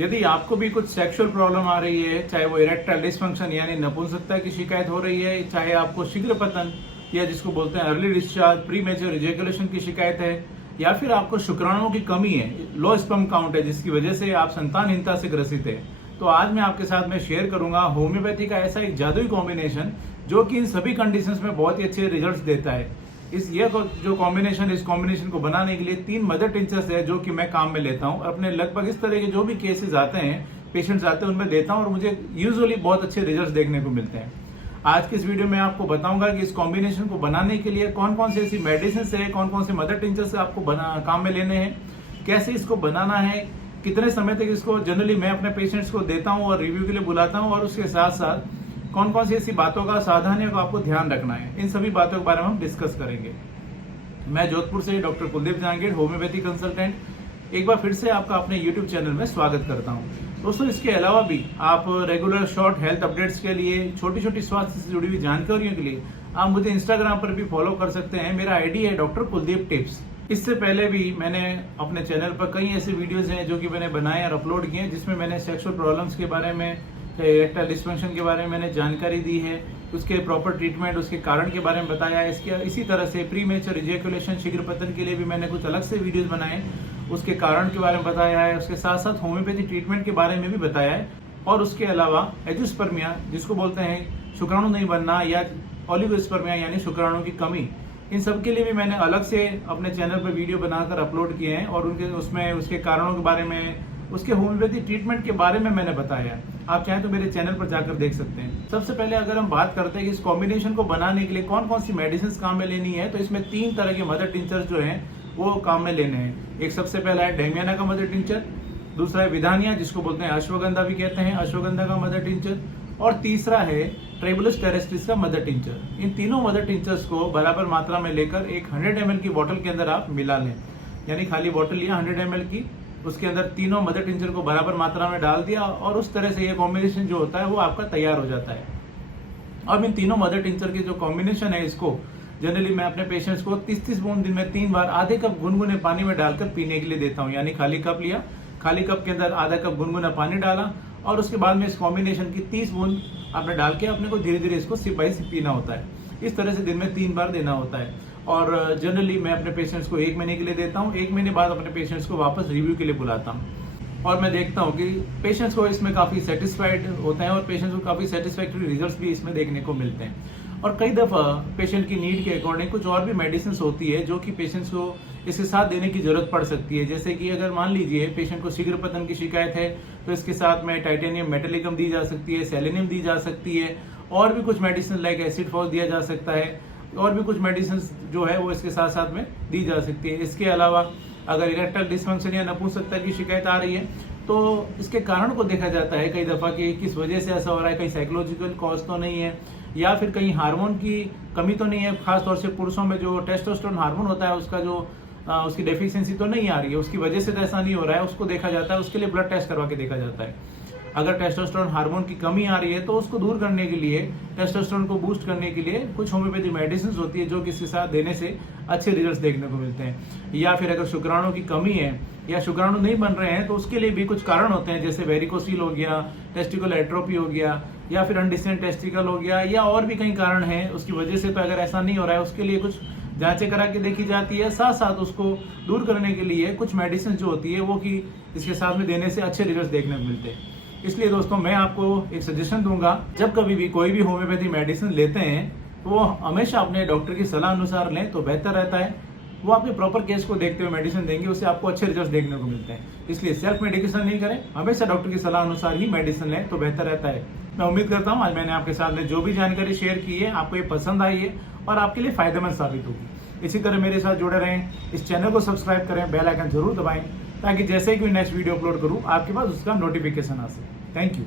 यदि आपको भी कुछ सेक्सुअल प्रॉब्लम आ रही है, चाहे वो इरेक्टाइल डिसफंक्शन यानी नपुंसकता की शिकायत हो रही है, चाहे आपको शीघ्र पतन या जिसको बोलते हैं early discharge, pre mature ejaculation की शिकायत है, या फिर आपको शुक्राणुओं की कमी है, लो स्पर्म काउंट है, जिसकी वजह से आप संतानहीनता से ग्रसित है, तो आज मैं आपके साथ में शेयर करूंगा होम्योपैथी का ऐसा एक जादुई कॉम्बिनेशन जो कि इन सभी कंडीशंस में बहुत ही अच्छे रिजल्ट्स देता है। जो कॉम्बिनेशन, इस कॉम्बिनेशन को बनाने के लिए 3 मदर टिंचर्स है जो कि मैं काम में लेता हूं। अपने लगभग इस तरह के जो भी केसेस आते हैं, पेशेंट्स आते हैं, उनमें देता हूं और मुझे यूजुअली बहुत अच्छे रिजल्ट्स देखने को मिलते हैं। आज की इस वीडियो में आपको बताऊंगा कि इस कॉम्बिनेशन को बनाने के लिए कौन कौन सी ऐसी मेडिसिन है, कौन कौन से मदर टिंचर्स आपको काम में लेने हैं, कैसे इसको बनाना है, कितने समय तक इसको जनरली मैं अपने पेशेंट्स को देता हूं और रिव्यू के लिए बुलाता हूं, और उसके साथ साथ कौन कौन सी ऐसी बातों का, सावधानियों का आपको ध्यान रखना है। इन सभी बातों के बारे में हम डिस्कस करेंगे। मैं जोधपुर से doctor Kuldeep Jahangir, homeopathy consultant, एक बार फिर से आपका अपने यूट्यूब चैनल में स्वागत करता हूं। दोस्तों, इसके अलावा भी आप रेगुलर शॉर्ट हेल्थ अपडेट्स के लिए, छोटी छोटी स्वास्थ्य से जुड़ी हुई जानकारियों के लिए आप मुझे इंस्टाग्राम पर भी फॉलो कर सकते हैं। मेरा आईडी है डॉक्टर कुलदीप टिप्स। इससे पहले भी मैंने अपने चैनल पर कई ऐसे वीडियोज हैं जो कि मैंने बनाए और अपलोड किए हैं, जिसमें मैंने सेक्सुअल प्रॉब्लम्स के बारे में, इरेक्टाइल डिसफंक्शन के बारे में मैंने जानकारी दी है, उसके प्रॉपर ट्रीटमेंट, उसके कारण के बारे में बताया है। इसी तरह से प्री मेच्योर इजैकुलेशन, शीघ्र पतन के लिए भी मैंने कुछ अलग से वीडियोज बनाए, उसके कारण के बारे में बताया है। उसके साथ साथ होम्योपैथी ट्रीटमेंट के बारे में भी बताया है। और उसके अलावा एंजियोस्पर्मिया, जिसको बोलते हैं शुक्राणु नहीं बनना, या ओलिगोस्पर्मिया यानी शुक्राणु की कमी, इन सब के लिए भी मैंने अलग से अपने चैनल पर वीडियो बनाकर अपलोड किए हैं और उसमें उसके कारणों के बारे में, उसके होम्योपैथी ट्रीटमेंट के बारे में मैंने बताया। आप चाहें तो मेरे चैनल पर जाकर देख सकते हैं। सबसे पहले अगर हम बात करते हैं कि इस कॉम्बिनेशन को बनाने के लिए कौन कौन सी मेडिसिन काम में लेनी है, तो इसमें 3 तरह के मदर टिंचर्स जो हैं वो काम में लेने हैं। एक सबसे पहला है डेमियाना का मदर टिंचर, दूसरा है विधानिया, जिसको बोलते हैं अश्वगंधा भी कहते हैं, अश्वगंधा का मदर टिंचर, और तीसरा है ट्रेबुलस टेरेस्ट्रिस का मदर टिंचर। इन तीनों मदर टिंचर्स को बराबर मात्रा में लेकर एक 100 ml की बोतल के अंदर आप मिला लें। यानी खाली बोतल लिया 100 ml की, उसके अंदर तीनों मदर टिंचर को बराबर मात्रा में डाल दिया, और उस तरह से ये कॉम्बिनेशन जो होता है वो आपका तैयार हो जाता है। अब इन तीनों मदर टिंचर की जो कॉम्बिनेशन है, इसको जनरली मैं अपने पेशेंट्स को 30-30 बूंद दिन में 3 बार आधे कप गुनगुने पानी में डालकर पीने के लिए देता हूँ। यानी खाली कप लिया, खाली कप के अंदर आधा कप गुनगुना पानी डाला, और उसके बाद में इस कॉम्बिनेशन की 30 बूंद आपने डाल के अपने को धीरे धीरे इसको सिप बाई सिप पीना होता है। इस तरह से दिन में 3 बार देना होता है। और जनरली मैं अपने पेशेंट्स को 1 महीने के लिए देता हूँ। 1 महीने बाद अपने पेशेंट्स को वापस रिव्यू के लिए बुलाता हूँ, और मैं देखता हूँ कि पेशेंट्स को इसमें काफ़ी सेटिस्फाइड होते हैं और पेशेंट्स को काफ़ी सेटिस्फैक्टरी रिजल्ट्स भी इसमें देखने को मिलते हैं। और कई दफ़ा पेशेंट की नीड के अकॉर्डिंग कुछ और भी मेडिसिन होती है जो कि पेशेंट्स को इसके साथ देने की जरूरत पड़ सकती है। जैसे कि अगर मान लीजिए पेशेंट को शीघ्र पतन की शिकायत है, तो इसके साथ में टाइटेनियम मेटेलिकम दी जा सकती है, सेलेनियम दी जा सकती है, और भी कुछ मेडिसिन लाइक एसिड फॉस दिया जा सकता है, और भी कुछ मेडिसिन जो है वो इसके साथ साथ में दी जा सकती है। इसके अलावा अगर इरेक्टाइल डिसफंक्शन या नपुंसकता की शिकायत आ रही है, तो इसके कारण को देखा जाता है कई दफ़ा कि किस वजह से ऐसा हो रहा है। कहीं साइकोलॉजिकल कॉज तो नहीं है, या फिर कहीं हार्मोन की कमी तो नहीं है, खासतौर से पुरुषों में जो टेस्टोस्टेरोन हार्मोन होता है उसका जो उसकी डेफिशिएंसी तो नहीं आ रही है, उसकी वजह से तो ऐसा नहीं हो रहा है, उसको देखा जाता है। उसके लिए ब्लड टेस्ट करवा के देखा जाता है। अगर टेस्टोस्टेरोन हार्मोन की कमी आ रही है, तो उसको दूर करने के लिए, टेस्टोस्टेरोन को बूस्ट करने के लिए कुछ होम्योपैथी मेडिसिन होती है जो कि इसके साथ देने से अच्छे रिजल्ट्स देखने को मिलते हैं। या फिर अगर शुक्राणु की कमी है या शुक्राणु नहीं बन रहे हैं, तो उसके लिए भी कुछ कारण होते हैं, जैसे वेरिकोसील हो गया, टेस्टिकुलर एट्रोफी हो गया, या फिर अनडिसेंट टेस्टिकल हो गया, या और भी कई कारण हैं उसकी वजह से। तो अगर ऐसा नहीं हो रहा है, उसके लिए कुछ जांचें करा के देखी जाती है। साथ साथ उसको दूर करने के लिए कुछ मेडिसिन जो होती है वो कि इसके साथ में देने से अच्छे रिजल्ट देखने को मिलते हैं। इसलिए दोस्तों, मैं आपको एक सजेशन दूंगा, जब कभी भी कोई भी होम्योपैथी मेडिसिन लेते हैं तो वो हमेशा अपने डॉक्टर की सलाह अनुसार लें तो बेहतर रहता है। वो आपके प्रॉपर केस को देखते हुए मेडिसिन देंगे, उससे आपको अच्छे रिजल्ट देखने को मिलते हैं। इसलिए सेल्फ मेडिकेशन नहीं करें, हमेशा डॉक्टर की सलाह अनुसार ही मेडिसिन लें तो बेहतर रहता है। मैं उम्मीद करता हूँ आज मैंने आपके साथ में जो भी जानकारी शेयर की है आपको ये पसंद आई है और आपके लिए फायदेमंद साबित होगी। इसी तरह मेरे साथ जुड़े रहें, इस चैनल को सब्सक्राइब करें, बेल आइकन जरूर दबाएं, ताकि जैसे ही कोई नेक्स्ट वीडियो अपलोड करूँ आपके पास उसका नोटिफिकेशन आ सके। Thank you.